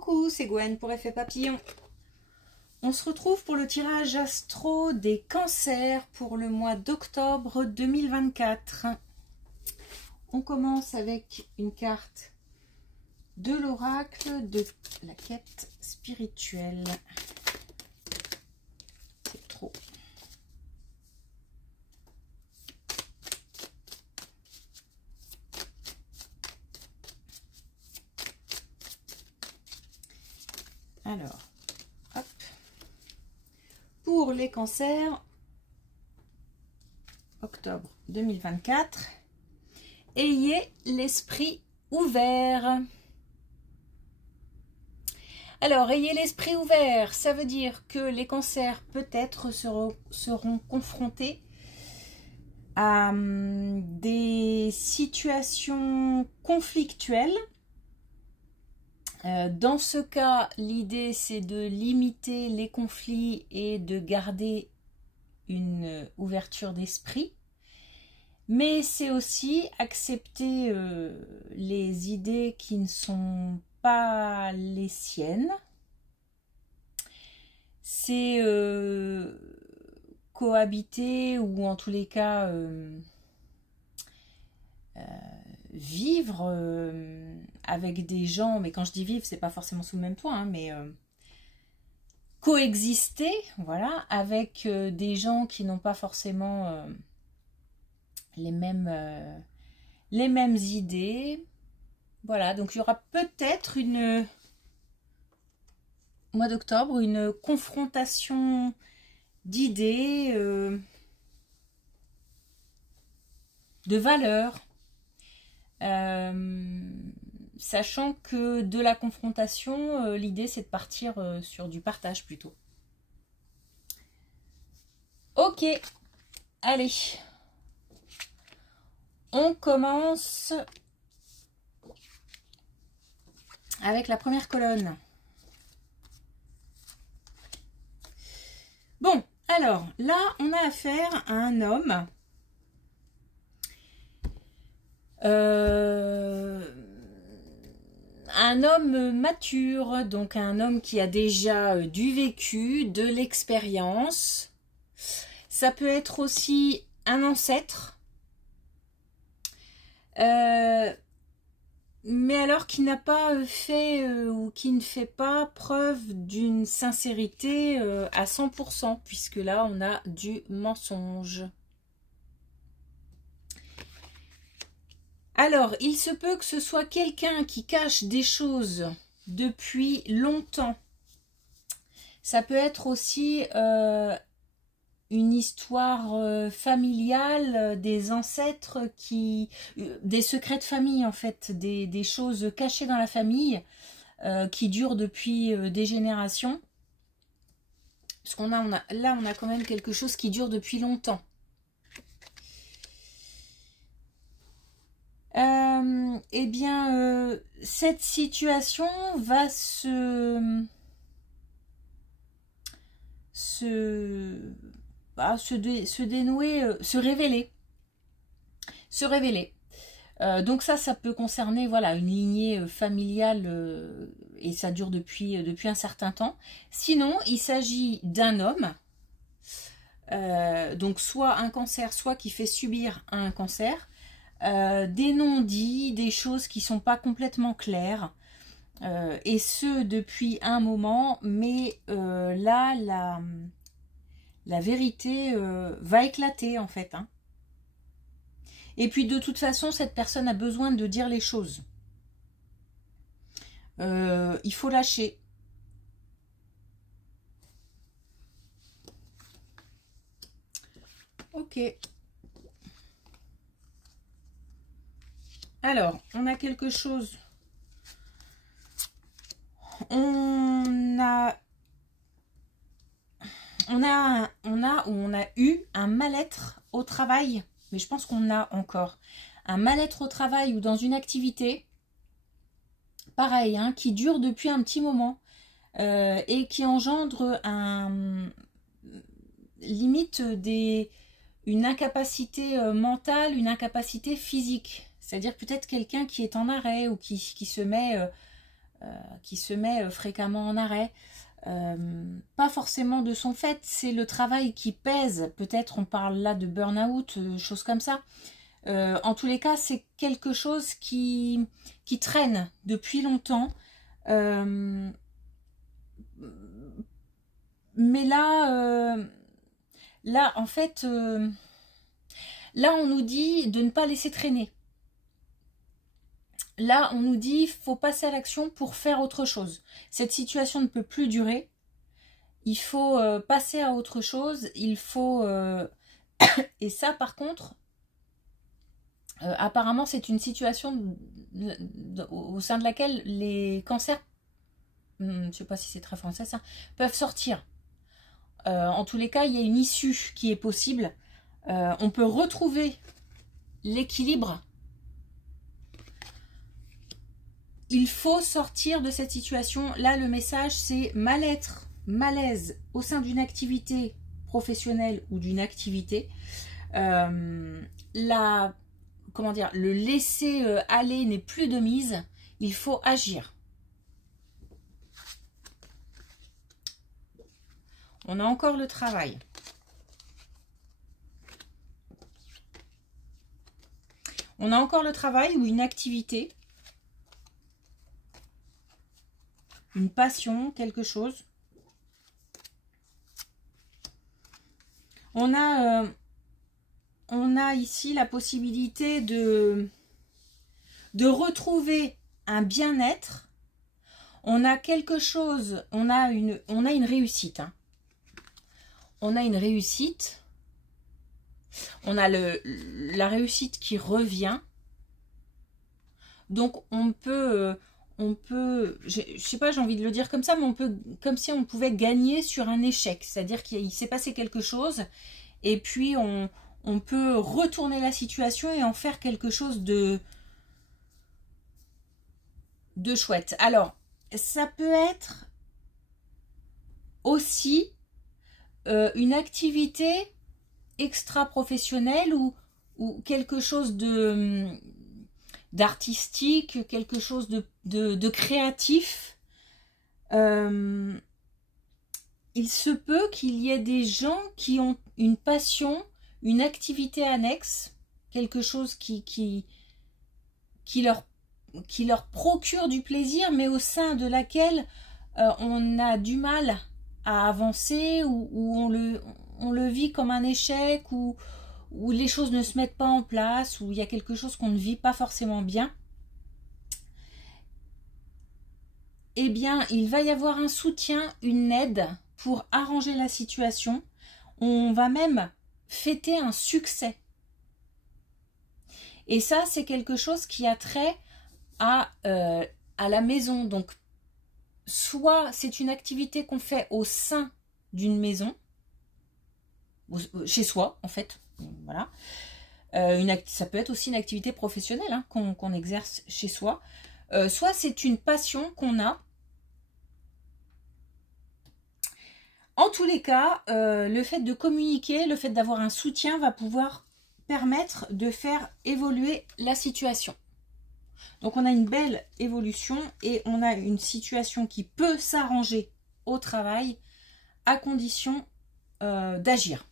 Coucou, c'est Gwen pour Effet Papillon. On se retrouve pour le tirage astro des cancers pour le mois d'octobre 2024. On commence avec une carte de l'oracle de la quête spirituelle. C'est trop. Alors, hop. Pour les cancers, octobre 2024, ayez l'esprit ouvert. Alors, ayez l'esprit ouvert, ça veut dire que les cancers peut-être seront confrontés à des situations conflictuelles. Dans ce cas, l'idée c'est de limiter les conflits et de garder une ouverture d'esprit. Mais c'est aussi accepter les idées qui ne sont pas les siennes. C'est cohabiter ou en tous les cas vivre avec des gens, mais quand je dis vivre, c'est pas forcément sous le même toit, hein, mais coexister, voilà, avec des gens qui n'ont pas forcément les mêmes idées. Voilà, donc il y aura peut-être au mois d'octobre, une confrontation d'idées, de valeurs. Sachant que de la confrontation, l'idée c'est de partir sur du partage plutôt. Ok, allez, on commence avec la première colonne. Bon, alors là on a affaire à un homme. Un homme mature, donc un homme qui a déjà du vécu, de l'expérience. Ça peut être aussi un ancêtre, mais alors qui n'a pas fait ou qui ne fait pas preuve d'une sincérité à 100%, puisque là on a du mensonge. Alors, il se peut que ce soit quelqu'un qui cache des choses depuis longtemps. Ça peut être aussi une histoire familiale, des ancêtres des secrets de famille en fait, des choses cachées dans la famille qui durent depuis des générations. Parce qu'on là, on a quand même quelque chose qui dure depuis longtemps. Eh bien, cette situation va se dénouer, se révéler. Donc ça peut concerner voilà, une lignée familiale et ça dure depuis un certain temps. Sinon, il s'agit d'un homme, donc soit un cancer, soit qui fait subir un cancer. Des non-dits, des choses qui sont pas complètement claires, et ce depuis un moment, mais là la vérité va éclater en fait, hein. Et puis de toute façon cette personne a besoin de dire les choses, il faut lâcher. Ok. Alors, on a quelque chose. On a eu un mal-être au travail, mais je pense qu'on a encore un mal-être au travail ou dans une activité, pareil, hein, qui dure depuis un petit moment et qui engendre limite une incapacité mentale, une incapacité physique. C'est-à-dire peut-être quelqu'un qui est en arrêt ou qui se met qui se met fréquemment en arrêt. Pas forcément de son fait, c'est le travail qui pèse. Peut-être on parle là de burn-out, choses comme ça. En tous les cas, c'est quelque chose qui traîne depuis longtemps. Mais là, en fait, là, on nous dit de ne pas laisser traîner. Là, on nous dit faut passer à l'action pour faire autre chose. Cette situation ne peut plus durer. Il faut passer à autre chose. Il faut... Et ça, par contre, apparemment, c'est une situation au sein de laquelle les cancers, je ne sais pas si c'est très français ça, peuvent sortir. En tous les cas, il y a une issue qui est possible. On peut retrouver l'équilibre. Il faut sortir de cette situation. Là, le message, c'est mal-être, malaise au sein d'une activité professionnelle ou d'une activité. Comment dire, le laisser aller n'est plus de mise. Il faut agir. On a encore le travail. On a encore le travail ou une activité. Une passion, quelque chose. On a ici la possibilité de retrouver un bien-être. On a quelque chose, on a une réussite. Hein. On a une réussite. On a la réussite qui revient. Donc on peut, je sais pas, j'ai envie de le dire comme ça, mais on peut, comme si on pouvait gagner sur un échec. C'est-à-dire qu'il s'est passé quelque chose et puis on peut retourner la situation et en faire quelque chose de chouette. Alors, ça peut être aussi une activité extra-professionnelle ou quelque chose d'artistique, quelque chose de créatif. Il se peut qu'il y ait des gens qui ont une passion, une activité annexe, quelque chose qui leur procure du plaisir, mais au sein de laquelle on a du mal à avancer, ou on le vit comme un échec, où les choses ne se mettent pas en place, où il y a quelque chose qu'on ne vit pas forcément bien. Eh bien, il va y avoir un soutien, une aide pour arranger la situation. On va même fêter un succès. Et ça, c'est quelque chose qui a trait à la maison. Donc, soit c'est une activité qu'on fait au sein d'une maison, chez soi, en fait. Voilà. Ça peut être aussi une activité professionnelle hein, qu'on exerce chez soi. Soit c'est une passion qu'on a. En tous les cas, le fait de communiquer, le fait d'avoir un soutien va pouvoir permettre de faire évoluer la situation. Donc on a une belle évolution et on a une situation qui peut s'arranger au travail à condition d'agir.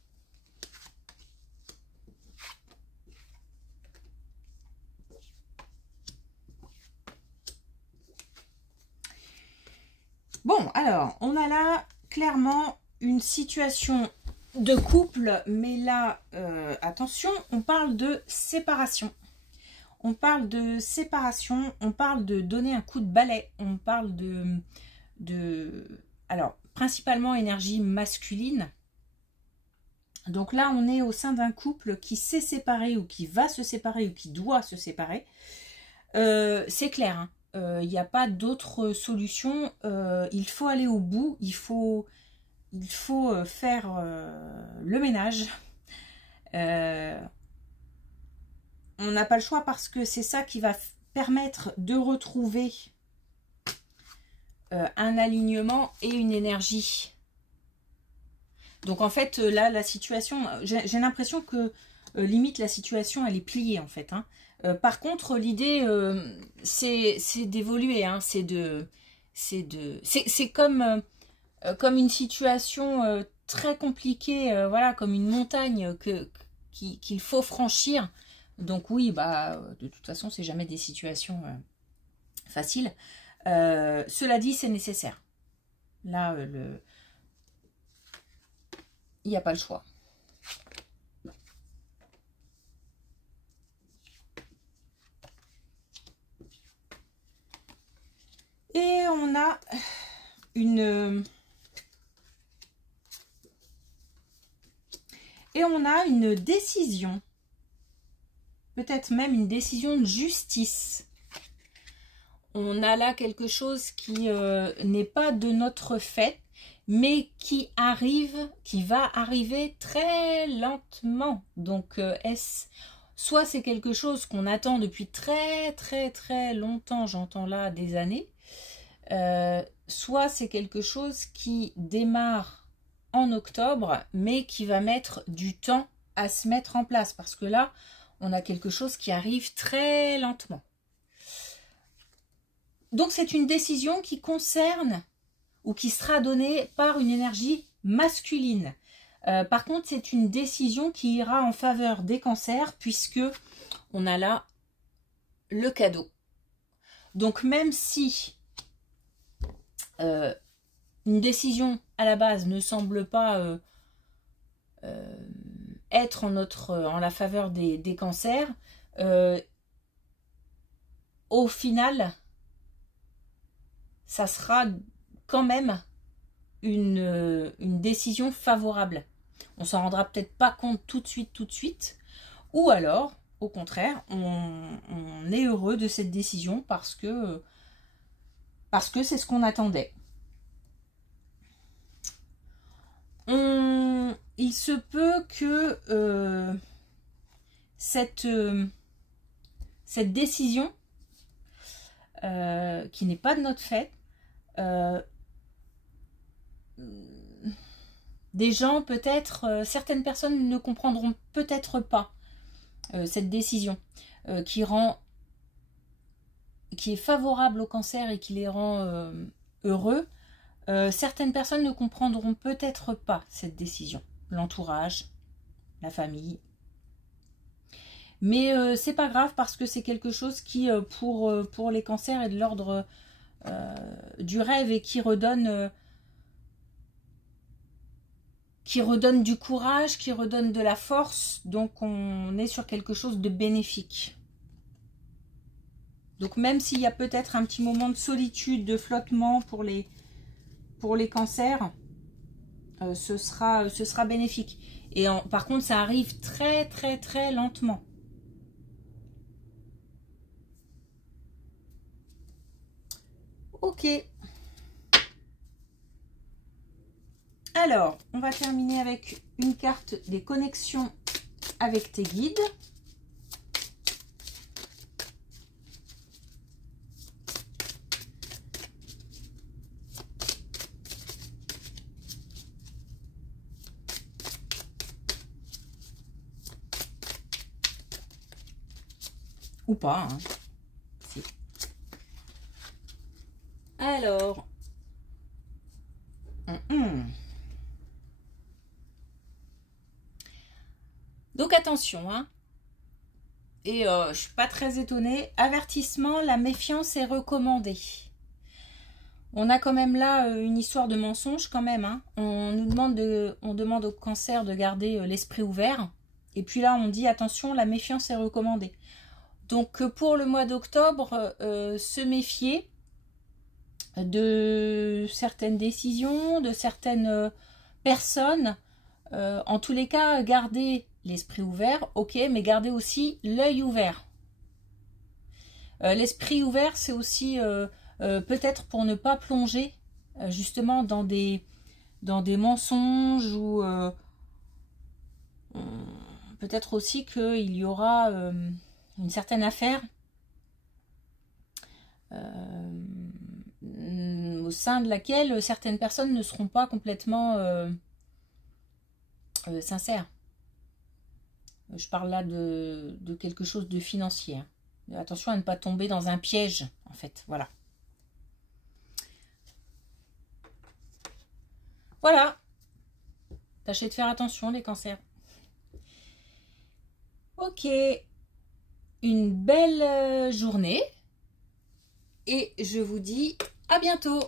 Bon, alors, on a là clairement une situation de couple, mais là, attention, on parle de séparation. On parle de séparation, on parle de donner un coup de balai, on parle alors, principalement énergie masculine. Donc là, on est au sein d'un couple qui s'est séparé ou qui va se séparer ou qui doit se séparer. C'est clair, hein. Il n'y a pas d'autre solution. Il faut aller au bout. Il faut faire le ménage. On n'a pas le choix parce que c'est ça qui va permettre de retrouver un alignement et une énergie. Donc en fait, là, la situation, j'ai l'impression que limite la situation, elle est pliée en fait. Hein. Par contre, l'idée, c'est d'évoluer, hein, c'est comme une situation très compliquée, voilà, comme une montagne qu'il faut franchir. Donc oui, bah, de toute façon, c'est jamais des situations faciles. Cela dit, c'est nécessaire. Là, il n'y a pas le choix. Et on a une décision. Peut-être même une décision de justice. On a là quelque chose qui n'est pas de notre fait, mais qui va arriver très lentement. Donc, soit c'est quelque chose qu'on attend depuis très très très longtemps, j'entends là des années, soit c'est quelque chose qui démarre en octobre, mais qui va mettre du temps à se mettre en place, parce que là, on a quelque chose qui arrive très lentement. Donc c'est une décision qui concerne ou qui sera donnée par une énergie masculine. Par contre, c'est une décision qui ira en faveur des cancers, puisque on a là le cadeau. Donc même si une décision à la base ne semble pas être en la faveur des cancers, au final, ça sera quand même une décision favorable. On s'en rendra peut-être pas compte tout de suite, ou alors, au contraire, on est heureux de cette décision parce que c'est ce qu'on attendait. Il se peut que cette décision, qui n'est pas de notre fait, des gens peut-être, certaines personnes ne comprendront peut-être pas cette décision qui est favorable au cancer et qui les rend heureux. Certaines personnes ne comprendront peut-être pas cette décision, l'entourage, la famille. Mais c'est pas grave, parce que c'est quelque chose qui, pour les cancers, est de l'ordre du rêve et qui redonne du courage, qui redonne de la force. Donc on est sur quelque chose de bénéfique. Donc même s'il y a peut-être un petit moment de solitude, de flottement pour les cancers, ce sera bénéfique. Et par contre, ça arrive très très très lentement. Ok. Alors, on va terminer avec une carte des connexions avec tes guides. Ou pas, hein. Si. Alors. Donc attention, hein. Et je suis pas très étonnée. Avertissement, la méfiance est recommandée. On a quand même là une histoire de mensonge quand même, hein. On demande au cancer de garder l'esprit ouvert. Et puis là, on dit attention, la méfiance est recommandée. Donc pour le mois d'octobre, se méfier de certaines décisions, de certaines personnes. En tous les cas, garder l'esprit ouvert, ok, mais garder aussi l'œil ouvert. L'esprit ouvert, c'est aussi peut-être pour ne pas plonger justement dans des mensonges, ou peut-être aussi qu'il y aura une certaine affaire au sein de laquelle certaines personnes ne seront pas complètement sincères. Je parle là de quelque chose de financier. Hein. Attention à ne pas tomber dans un piège, en fait. Voilà. Voilà. Tâchez de faire attention, les cancers. Ok. Une belle journée. Et je vous dis à bientôt.